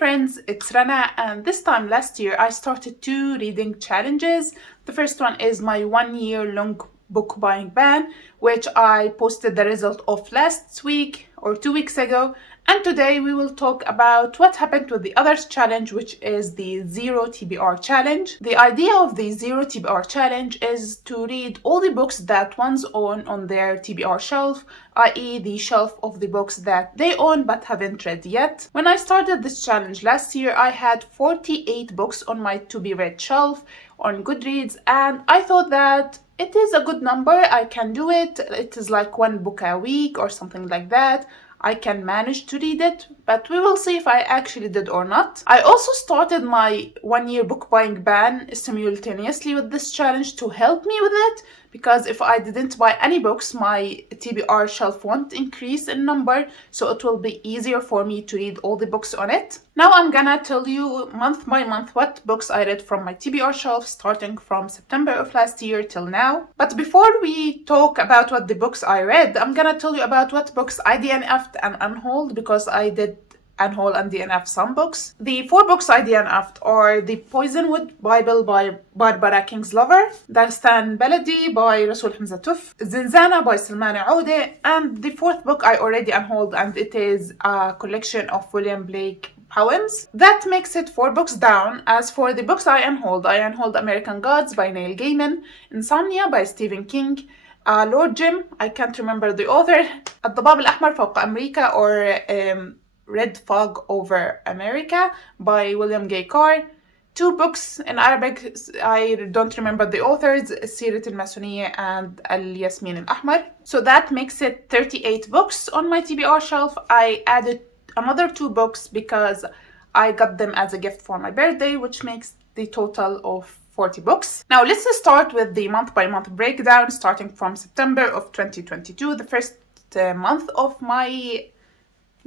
friends, it's Rana, and this time last year I started 2 reading challenges. The first one is my 1 year long book buying ban, which I posted the result of last week or 2 weeks ago. And today we will talk about what happened with the other challenge, which is the Zero TBR challenge. The idea of the Zero TBR challenge is to read all the books that one's own on their TBR shelf, i.e. the shelf of the books that they own but haven't read yet. When I started this challenge last year, I had 48 books on my to-be-read shelf on Goodreads, and I thought that it is a good number. I can do it. It is like 1 book a week or something like that. I can manage to read it, but we will see if I actually did or not. I also started my 1 year book buying ban simultaneously with this challenge to help me with it, because if I didn't buy any books, my TBR shelf won't increase in number, so it will be easier for me to read all the books on it. Now I'm gonna tell you month by month what books I read from my TBR shelf starting from September of last year till now. But before we talk about what the books I read, I'm gonna tell you about what books I DNF'd and unhauled, because I did unhaul and DNF some books. The 4 books I DNF'd are The Poisonwood Bible by Barbara Kingslover, Dastan Baladi by Rasul Hamza Tuf, Zinzana by Salman Aude, and the 4th book I already unhauled, and it is a collection of William Blake poems. That makes it 4 books down. As for the books I unhauled American Gods by Neil Gaiman, Insomnia by Stephen King, Lord Jim, I can't remember the author, الضباب الأحمر فوق أمريكا, or Red Fog Over America by William Gay Carr. 2 books in Arabic, I don't remember the authors, سيرة الماسونية and الياسمين الأحمر. So that makes it 38 books on my TBR shelf. I added another 2 books because I got them as a gift for my birthday, which makes the total of 40 books. Now let's start with the month by month breakdown, starting from September of 2022, the first month of my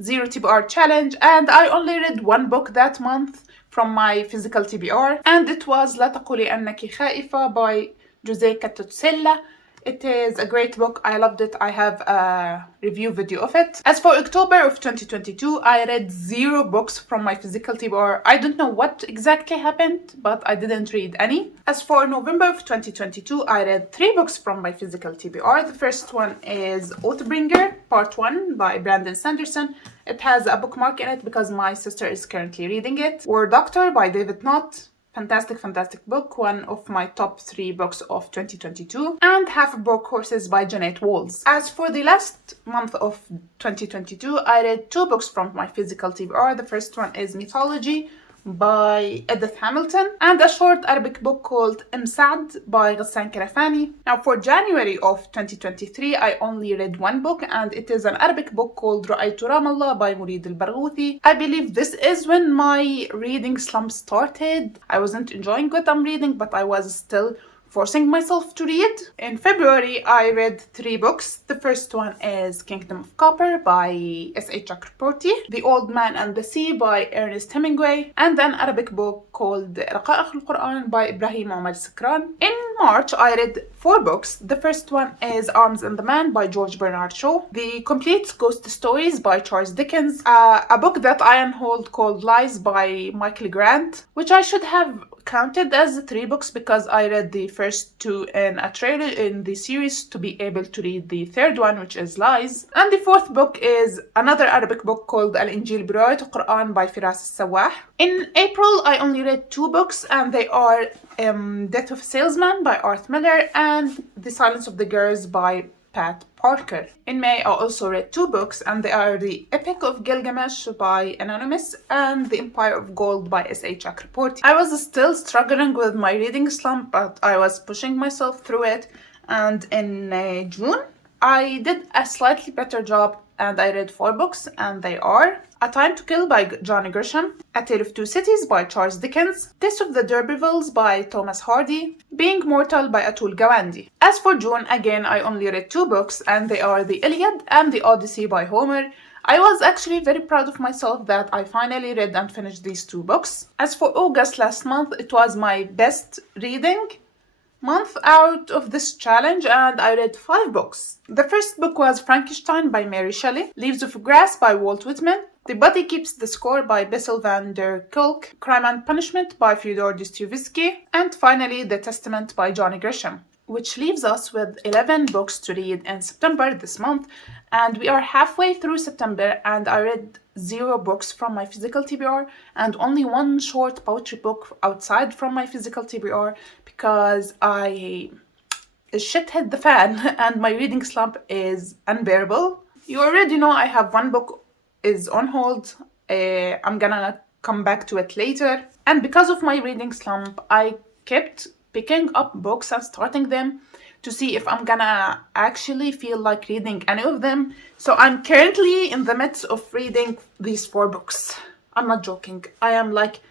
Zero TBR challenge, and I only read 1 book that month from my physical TBR, and it was لا تقولي أنك خائفة by Jose Catucella. It is a great book. I loved it. I have a review video of it. As for October of 2022, I read 0 books from my physical TBR. I don't know what exactly happened, but I didn't read any. As for November of 2022, I read 3 books from my physical TBR. The first one is Oathbringer, Part 1 by Brandon Sanderson. It has a bookmark in it because my sister is currently reading it. War Doctor by David Knott. Fantastic book, one of my top 3 books of 2022. And Half Broke Horses by Jeanette Walls. As for the last month of 2022, I read 2 books from my physical TBR. The first one is Mythology by Edith Hamilton, and a short Arabic book called Imsad by Ghassan Karafani. Now for January of 2023, I only read 1 book, and it is an Arabic book called رأيت رام الله by Murid al-Barghouthi. I believe this is when my reading slump started. I wasn't enjoying what I'm reading, but I was still forcing myself to read. In February, I read 3 books. The first one is Kingdom of Copper by S.H. Chakraborty, The Old Man and the Sea by Ernest Hemingway, and an Arabic book called رقائق القرآن by Ibrahim Omar Sikran. In March, I read 4 books. The first one is Arms and the Man by George Bernard Shaw, The Complete Ghost Stories by Charles Dickens, a book that I unhauled called Lies by Michael Grant, which I should have counted as 3 books because I read the first 2 in a trailer in the series to be able to read the 3rd one, which is Lies. And the 4th book is another Arabic book called Al-Injil برواية القرآن by Firas al-Sawah. In April, I only read 2 books, and they are Death of a Salesman by Arthur Miller and The Silence of the Girls by Pat Parker. In May, I also read 2 books, and they are The Epic of Gilgamesh by Anonymous and The Empire of Gold by S.H. Chakraborty. I was still struggling with my reading slump, but I was pushing myself through it, and in June, I did a slightly better job, and I read 4 books, and they are A Time to Kill by Johnny Grisham, A Tale of Two Cities by Charles Dickens, Taste of the D'Urbervilles by Thomas Hardy, Being Mortal by Atul Gawande. As for June, again, I only read 2 books, and they are The Iliad and The Odyssey by Homer. I was actually very proud of myself that I finally read and finished these 2 books. As for August last month, it was my best reading month out of this challenge, and I read 5 books. The first book was Frankenstein by Mary Shelley, Leaves of Grass by Walt Whitman, The Body Keeps the Score by Bessel van der Kolk, Crime and Punishment by Fyodor Dostoevsky, and finally The Testament by Johnny Grisham, which leaves us with 11 books to read in September this month, and we are halfway through September, and I read 0 books from my physical TBR and only 1 short poetry book outside from my physical TBR because shit hit the fan and my reading slump is unbearable. You already know I have 1 book is on hold. I'm gonna come back to it later. And because of my reading slump, I kept picking up books and starting them to see if I'm gonna actually feel like reading any of them. So I'm currently in the midst of reading these 4 books. I'm not joking. I am like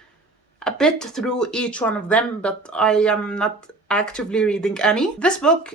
a bit through each one of them, but I am not actively reading any. This book,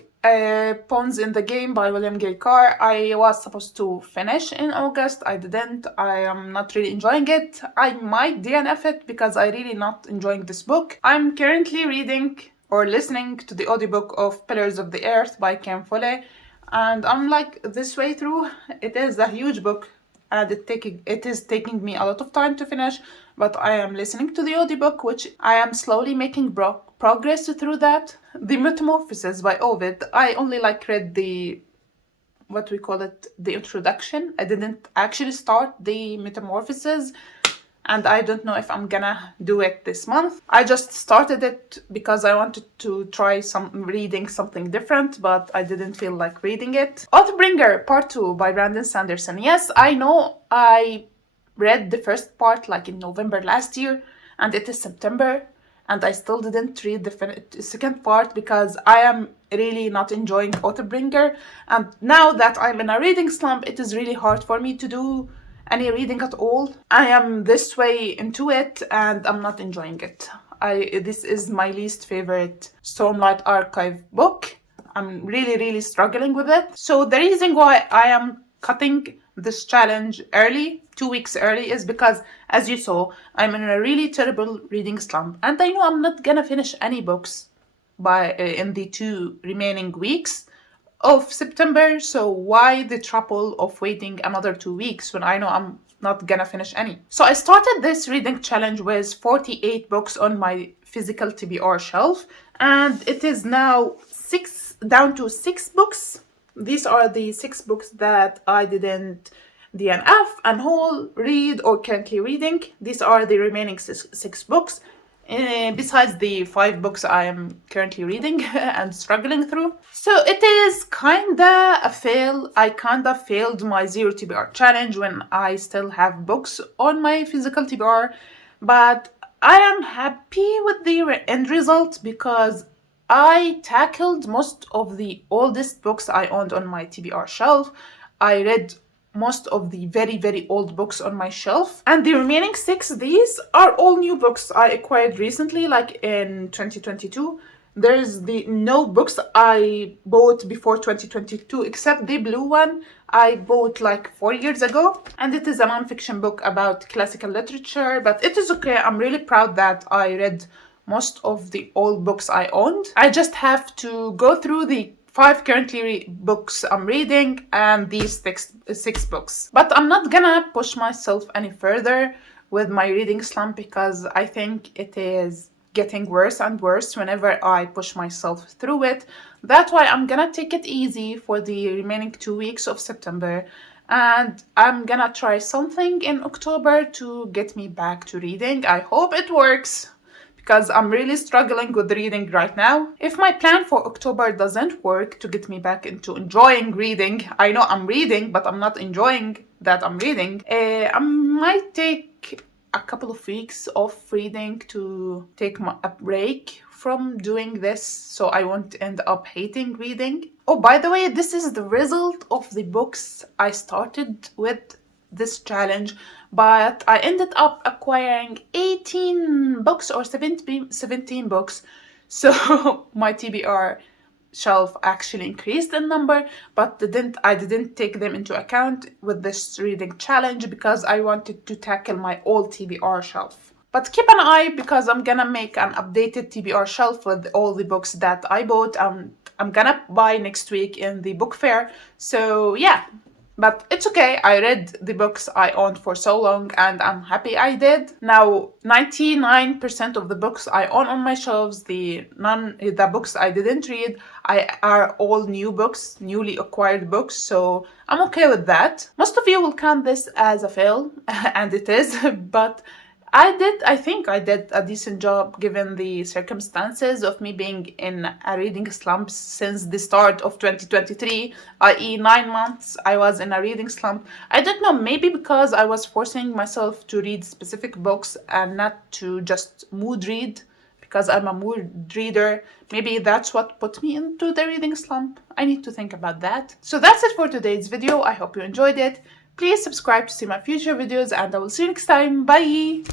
Pawns in the Game by William Gay Carr, I was supposed to finish in August. I didn't. I am not really enjoying it. I might DNF it because I really not enjoying this book. I'm currently reading or listening to the audiobook of Pillars of the Earth by Ken Follett, and I'm like this way through. It is a huge book and it is taking me a lot of time to finish, but I am listening to the audiobook, which I am slowly making progress through that. The Metamorphosis by Ovid, I only read the the introduction. I didn't actually start the Metamorphosis, and I don't know if I'm gonna do it this month. I just started it because I wanted to try reading something different, but I didn't feel like reading it. Oathbringer Part 2 by Brandon Sanderson. Yes, I know I read the first part in November last year, and it is September, and I still didn't read the second part because I am really not enjoying Oathbringer, and now that I'm in a reading slump, it is really hard for me to do any reading at all. I am this way into it and I'm not enjoying it. This is my least favorite Stormlight Archive book. I'm really struggling with it. So the reason why I am cutting this challenge early, 2 weeks early, is because, as you saw, I'm in a really terrible reading slump, and I know I'm not gonna finish any books in the 2 remaining weeks of September, so why the trouble of waiting another 2 weeks when I know I'm not gonna finish any? So I started this reading challenge with 48 books on my physical TBR shelf, and it is now down to 6 books. These are the 6 books that I didn't DNF, unhaul, read, or currently reading. These are the remaining 6 books. Besides the 5 books I am currently reading and struggling through. So it is kinda a fail. I kinda failed my 0 TBR challenge when I still have books on my physical TBR, but I am happy with the end result because I tackled most of the oldest books I owned on my TBR shelf. I read most of the very old books on my shelf, and the remaining 6, these are all new books I acquired recently, in 2022. There's no books I bought before 2022 except the blue one I bought 4 years ago, and it is a non-fiction book about classical literature, but it is okay. I'm really proud that I read most of the old books I owned. I just have to go through the 5 currently books I'm reading and these 6 books. But I'm not gonna push myself any further with my reading slump because I think it is getting worse and worse whenever I push myself through it. That's why I'm gonna take it easy for the remaining 2 weeks of September, and I'm gonna try something in October to get me back to reading. I hope it works, because I'm really struggling with reading right now. If my plan for October doesn't work to get me back into enjoying reading, I know I'm reading, but I'm not enjoying that I'm reading, I might take a couple of weeks off reading to take a break from doing this so I won't end up hating reading. Oh, by the way, this is the result of the books I started with this challenge, but I ended up acquiring 18 books or 17 books, so my TBR shelf actually increased in number, but I didn't take them into account with this reading challenge because I wanted to tackle my old TBR shelf. But keep an eye because I'm gonna make an updated TBR shelf with all the books that I bought. I'm gonna buy next week in the book fair, so yeah. But it's okay, I read the books I owned for so long and I'm happy I did. Now, 99% of the books I own on my shelves, the books I didn't read, are all new books, newly acquired books, so I'm okay with that. Most of you will count this as a fail, and it is, but I think I did a decent job given the circumstances of me being in a reading slump since the start of 2023, i.e., 9 months I was in a reading slump. I don't know, maybe because I was forcing myself to read specific books and not to just mood read, because I'm a mood reader. Maybe that's what put me into the reading slump. I need to think about that. So that's it for today's video. I hope you enjoyed it. Please subscribe to see my future videos and I will see you next time. Bye!